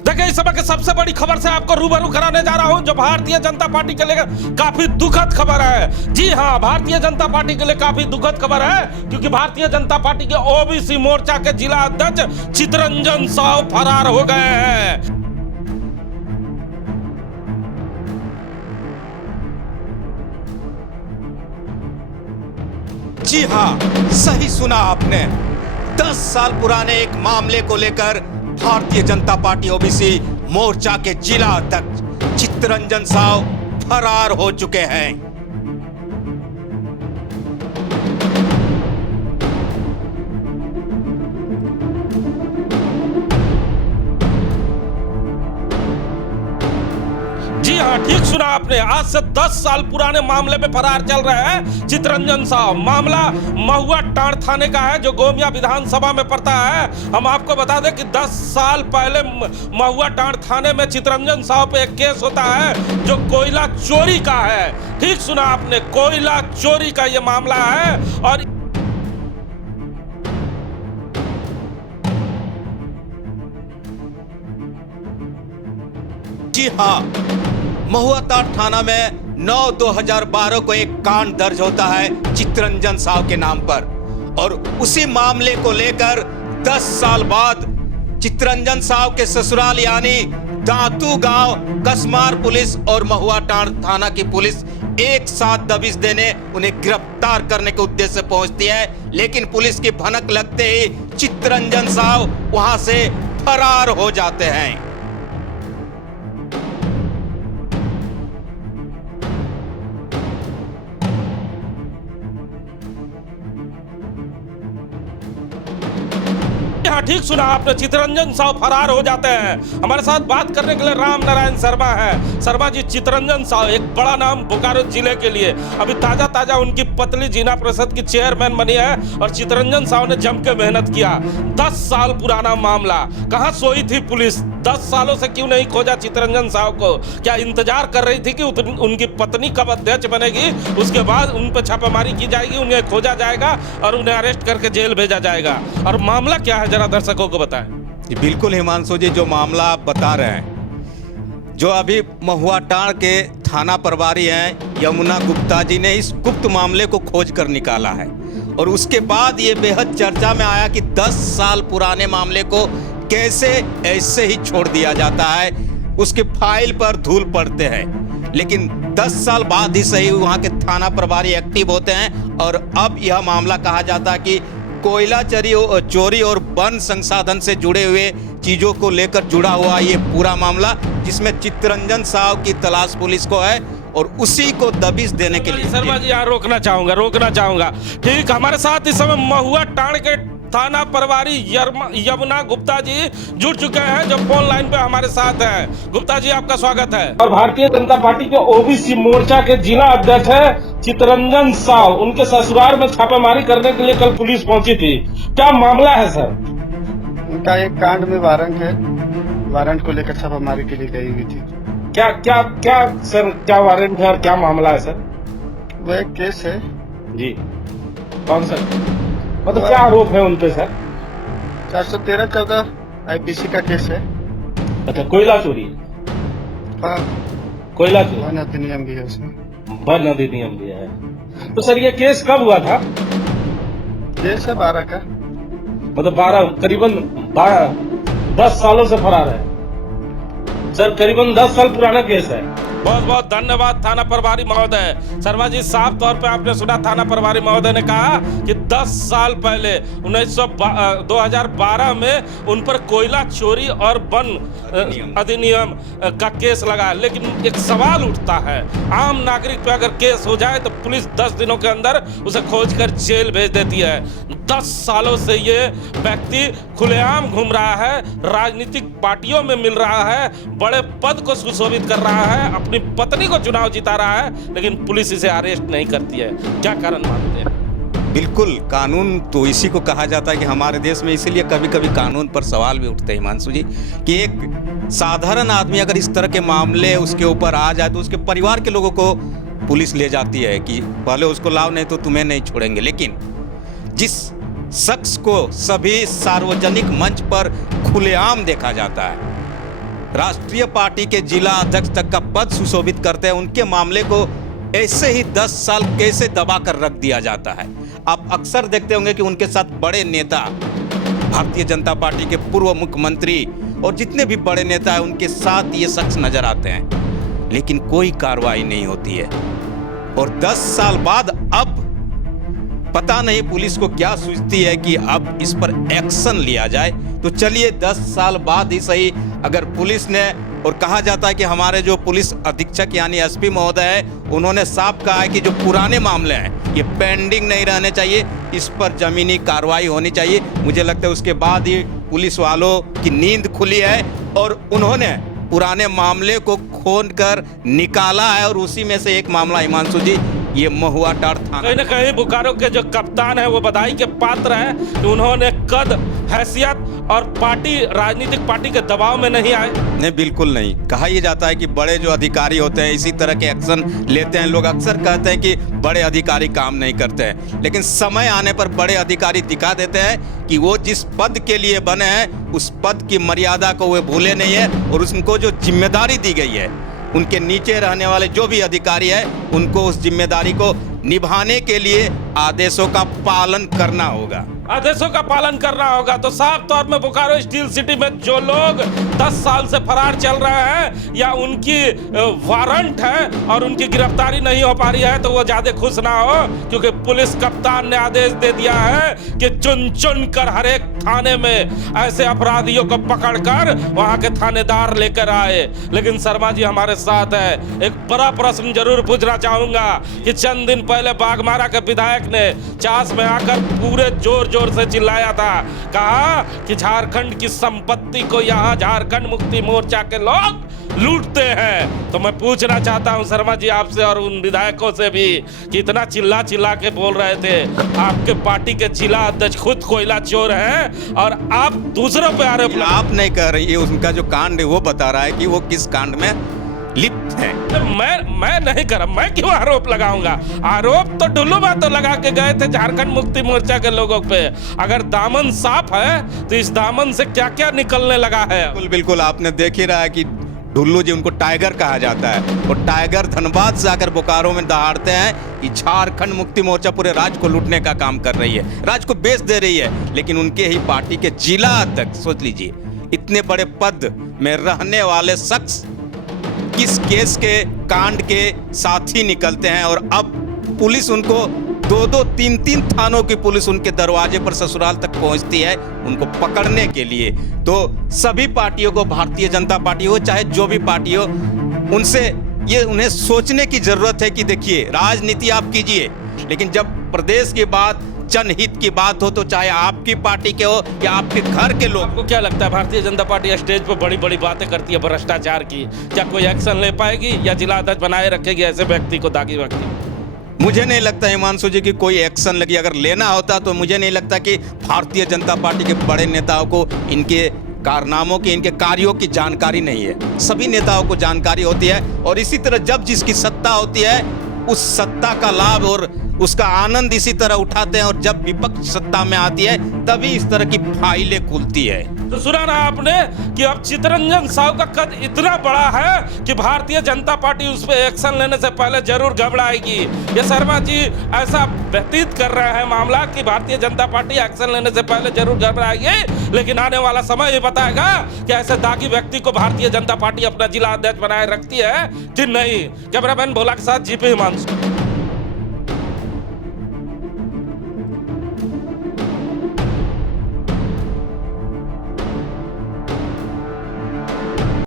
देखिए इस समय की सबसे बड़ी खबर से आपको रूबरू कराने जा रहा हूं, जो भारतीय जनता पार्टी के लिए काफी दुखद खबर है। जी हां, भारतीय जनता पार्टी के लिए काफी दुखद खबर है, क्योंकि भारतीय जनता पार्टी के ओबीसी मोर्चा के जिला अध्यक्ष चितरंजन साव फरार हो गए हैं। जी हाँ, सही सुना आपने। 10 साल पुराने एक मामले को लेकर भारतीय जनता पार्टी ओबीसी मोर्चा के जिला अध्यक्ष चितरंजन साव फरार हो चुके हैं। जी हाँ, ठीक सुना आपने। आज से 10 साल पुराने मामले में फरार चल रहे हैं चितरंजन साव। मामला महुआ टांड़ थाने का है, जो गोमिया विधानसभा में पड़ता है। हम आपको बता दें कि 10 साल पहले महुआ टांड़ थाने में चितरंजन साव पे एक केस होता है, जो कोयला चोरी का है। ठीक सुना आपने, कोयला चोरी का ये मामला है। और जी हाँ, महुआ टांड़ थाना में 9/2012 को एक कांड दर्ज होता है चितरंजन साव के नाम पर, और उसी मामले को लेकर 10 साल बाद चितरंजन साव के ससुराल यानी दांतू गांव कसमार पुलिस और महुआ टांड़ थाना की पुलिस एक साथ दबिश देने उन्हें गिरफ्तार करने के उद्देश्य से पहुंचती है। लेकिन पुलिस की भनक लगते ही चितरंजन साव वहां से फरार हो जाते हैं। हाँ, ठीक सुना आपने, चितरंजन साव फरार हो जाते हैं। हमारे साथ बात करने के लिए राम नारायण शर्मा है। शर्मा जी, चितरंजन साव एक बड़ा नाम बोकारो जिले के लिए। अभी ताजा उनकी पत्नी जिला परिषद की चेयरमैन बनी है, और चितरंजन साव ने जम के मेहनत किया। 10 साल पुराना मामला, कहाँ सोई थी पुलिस? 10 सालों से क्यों नहीं खोजा चितरंजन साव को? क्या इंतजार कर रही थी कि उनकी पत्नी कब अध्यक्ष बनेगी, उसके बाद उन पर छापेमारी की जाएगी, उन्हें खोजा जाएगा और उन्हें अरेस्ट करके जेल भेजा जाएगा? और मामला क्या है, जरा दर्शकों को बताएं। बिल्कुल हिमांशु जी, जो मामला आप बता रहे हैं, जो अभी महुआ टांड़ के थाना प्रभारी हैं यमुना गुप्ता जी ने इस गुप्त मामले को खोज कर निकाला है, और उसके बाद ये बेहद चर्चा में आया कि 10 साल पुराने मामले को कैसे ऐसे ही छोड़ दिया जाता है। उसके फाइल पर धूल पड़ते हैं, लेकिन 10 साल बाद ही सही वहाँ के थाना प्रभारी एक्टिव होते हैं, और अब यह मामला कहा जाता है कि कोयला चोरी और वन संसाधन से जुड़े हुए चीजों को लेकर जुड़ा हुआ ये पूरा मामला, जिसमें चितरंजन साव की तलाश पुलिस को है, और उसी को दबिश देने के लिए। शर्मा जी, यहाँ रोकना चाहूंगा। ठीक, हमारे साथ इस समय महुआ टांड़ के थाना प्रभारी यमुना गुप्ता जी जुड़ चुके हैं, जो फोन लाइन पे हमारे साथ हैं। गुप्ता जी, आपका स्वागत है। और भारतीय जनता पार्टी के ओबीसी मोर्चा के जिला अध्यक्ष है चितरंजन साव, उनके ससुराल में छापेमारी करने के लिए कल पुलिस पहुंची थी। क्या मामला है सर? उनका एक कांड में वारंट है, वारंट को लेकर छापेमारी के लिए गई हुई थी। क्या सर, क्या वारंट है और क्या मामला है सर? वो एक केस है जी। कौन सा, मतलब क्या आरोप है उन पे सर? 413-14 IPC का केस है। अच्छा, कोयला चोरी। हाँ, कोयला चोरी, वन अधिनियम भी है उसमें। वन अधिनियम भी है। तो सर, ये केस कब हुआ था? केस है 12 का। मतलब 12, करीबन 10 सालों से फरार है सर। करीबन 10 साल पुराना केस है। बहुत बहुत धन्यवाद थाना प्रभारी महोदय। शर्मा जी, साफ तौर पे आपने सुना, थाना प्रभारी महोदय ने कहा कि 10 साल पहले 2012 में उन पर कोयला चोरी और वन अधिनियम का केस लगा। लेकिन एक सवाल उठता है, आम नागरिक पे अगर केस हो जाए तो पुलिस 10 दिनों के अंदर उसे खोज कर जेल भेज देती है। 10 सालों से ये व्यक्ति खुलेआम घूम रहा है, राजनीतिक पार्टियों में मिल रहा है, बड़े पद को सुशोभित कर रहा है, अपनी पत्नी को चुनाव जिता रहा है, लेकिन पुलिस इसे अरेस्ट नहीं करती है। क्या कारण मानते हैं? बिल्कुल, कानून तो इसी को कहा जाता है कि हमारे देश में इसीलिए कभी कभी कानून पर सवाल भी उठते हैं हिमांशु जी, कि एक साधारण आदमी अगर इस तरह के मामले उसके ऊपर आ जाए तो उसके परिवार के लोगों को पुलिस ले जाती है कि पहले उसको लाओ, नहीं तो तुम्हें नहीं छोड़ेंगे। लेकिन जिस शख्स को सभी सार्वजनिक मंच पर खुलेआम देखा जाता है, राष्ट्रीय पार्टी के जिला अध्यक्ष तक का पद सुशोभित करते हैं, उनके मामले को ऐसे ही 10 साल कैसे दबा कर रख दिया जाता है। आप अक्सर देखते होंगे कि उनके साथ बड़े नेता, भारतीय जनता पार्टी के पूर्व मुख्यमंत्री और जितने भी बड़े नेता हैं उनके साथ ये शख्स नजर आते हैं, लेकिन कोई कार्रवाई नहीं होती है। और 10 साल बाद अब पता नहीं पुलिस को क्या सूझती है कि अब इस पर एक्शन लिया जाए। तो चलिए 10 साल बाद ही सही, अगर पुलिस ने, और कहा जाता है कि हमारे जो पुलिस अधीक्षक यानी एसपी महोदय है, उन्होंने साफ कहा है कि जो पुराने मामले हैं ये पेंडिंग नहीं रहने चाहिए, इस पर जमीनी कार्रवाई होनी चाहिए। मुझे लगता है उसके बाद ही पुलिस वालों की नींद खुली है और उन्होंने पुराने मामले को खोद कर निकाला है। और उसी में से एक मामला हिमांशु जी, ये महुआ टाड़ थाना, कहीं ना कहीं बोकारो के जो कप्तान है वो बधाई के पात्र हैं कि उन्होंने कद, हैसियत और पार्टी, राजनीतिक पार्टी के दबाव में नहीं आए। नहीं, बिल्कुल नहीं। कहा यह जाता है कि बड़े जो अधिकारी होते हैं इसी तरह के एक्शन लेते हैं। लोग अक्सर कहते हैं कि बड़े अधिकारी काम नहीं करते हैं, लेकिन समय आने पर बड़े अधिकारी दिखा देते हैं कि वो जिस पद के लिए बने हैं उस पद की मर्यादा को वे भूले नहीं है, और उनको जो जिम्मेदारी दी गई है, उनके नीचे रहने वाले जो भी अधिकारी है उनको उस जिम्मेदारी को निभाने के लिए आदेशों का पालन करना होगा। आदेशों का पालन करना होगा। तो साफ तौर में बोकारो स्टील सिटी में जो लोग 10 साल से फरार चल रहे हैं या उनकी वारंट है और उनकी गिरफ्तारी नहीं हो पा रही है, तो वो ज्यादा खुश ना हो, क्योंकि पुलिस कप्तान ने आदेश दे दिया है कि चुन चुन कर हर एक थाने में ऐसे अपराधियों को पकड़कर वहां के थानेदार लेकर आए। लेकिन शर्मा जी हमारे साथ है, एक बड़ा प्रश्न जरूर पूछना चाहूंगा कि चंद दिन पहले बाघमारा के विधायक ने चास में आकर पूरे जोर से चिल्लाया था, कहा कि झारखंड की संपत्ति को यहाँ झारखंड मुक्ति मोर्चा के लोग लूटते हैं। तो मैं पूछना चाहता हूं शर्मा जी आपसे और उन विधायकों से भी कि इतना चिल्ला चिल्ला के बोल रहे थे, आपके पार्टी के जिला अध्यक्ष खुद कोयला चोर हैं और आप दूसरों पे आरोप। आप नहीं कह रही है, उनका जो कांड है वो बता रहा है कि वो किस कांड में लिप्त है। मैं नहीं कर, मैं क्यों आरोप लगाऊंगा? आरोप तो ढुल्लू तो लगा के गए थे झारखंड मुक्ति मोर्चा के लोगों पे। अगर दामन साफ है तो इस दामन से क्या क्या निकलने लगा है। बिल्कुल बिल्कुल, आपने देख ही रहा है कि ढुल्लू जी, उनको टाइगर कहा जाता है, और टाइगर धनबाद से आकर बोकारो में दहाड़ते हैं कि झारखंड मुक्ति मोर्चा पूरे राज्य को लूटने का काम कर रही है, राज्य को बेच दे रही है। लेकिन उनके ही पार्टी के जिला अध्यक्ष, सोच लीजिए, इतने बड़े पद में रहने वाले शख्स किस केस के कांड के साथी निकलते हैं, और अब पुलिस उनको 2-2, 3-3 थानों की पुलिस उनके दरवाजे पर ससुराल तक पहुंचती है उनको पकड़ने के लिए। तो सभी पार्टियों को, भारतीय जनता पार्टी हो चाहे जो भी पार्टी हो, उनसे ये उन्हें सोचने की जरूरत है कि देखिए, राजनीति आप कीजिए, लेकिन जब प्रदेश की बात, जनहित की बात हो, तो चाहे आपकी पार्टी के हो या आपके घर के लोग। आपको क्या लगता है भारतीय जनता पार्टी स्टेज पर बड़ी बड़ी बातें करती है भ्रष्टाचार की, क्या कोई एक्शन ले पाएगी या जिला अध्यक्ष बनाए रखेगी ऐसे व्यक्ति को, दागी व्यक्ति? मुझे नहीं लगता हिमांशु जी की कोई एक्शन लगी। अगर लेना होता तो मुझे नहीं लगता कि भारतीय जनता पार्टी के बड़े नेताओं को इनके कारनामों की, इनके कार्यों की जानकारी नहीं है। सभी नेताओं को जानकारी होती है, और इसी तरह जब जिसकी सत्ता होती है उस सत्ता का लाभ और उसका आनंद इसी तरह उठाते हैं, और जब विपक्ष सत्ता में आती है तभी इस तरह की फाइलें खुलती है। तो सुना ना आपने कि अब चितरंजन साहू का कद इतना बड़ा है कि भारतीय जनता पार्टी उस पर एक्शन लेने से पहले जरूर घबराएगी। ये शर्मा जी ऐसा व्यतीत कर रहे हैं मामला कि भारतीय जनता पार्टी एक्शन लेने से पहले जरूर घबराएगी, लेकिन आने वाला समय ये बताएगा कि ऐसे दागी व्यक्ति को भारतीय जनता पार्टी अपना जिला अध्यक्ष बनाए रखती है कि नहीं। कैमरामैन भोला के साथ जीपी हिमांशु।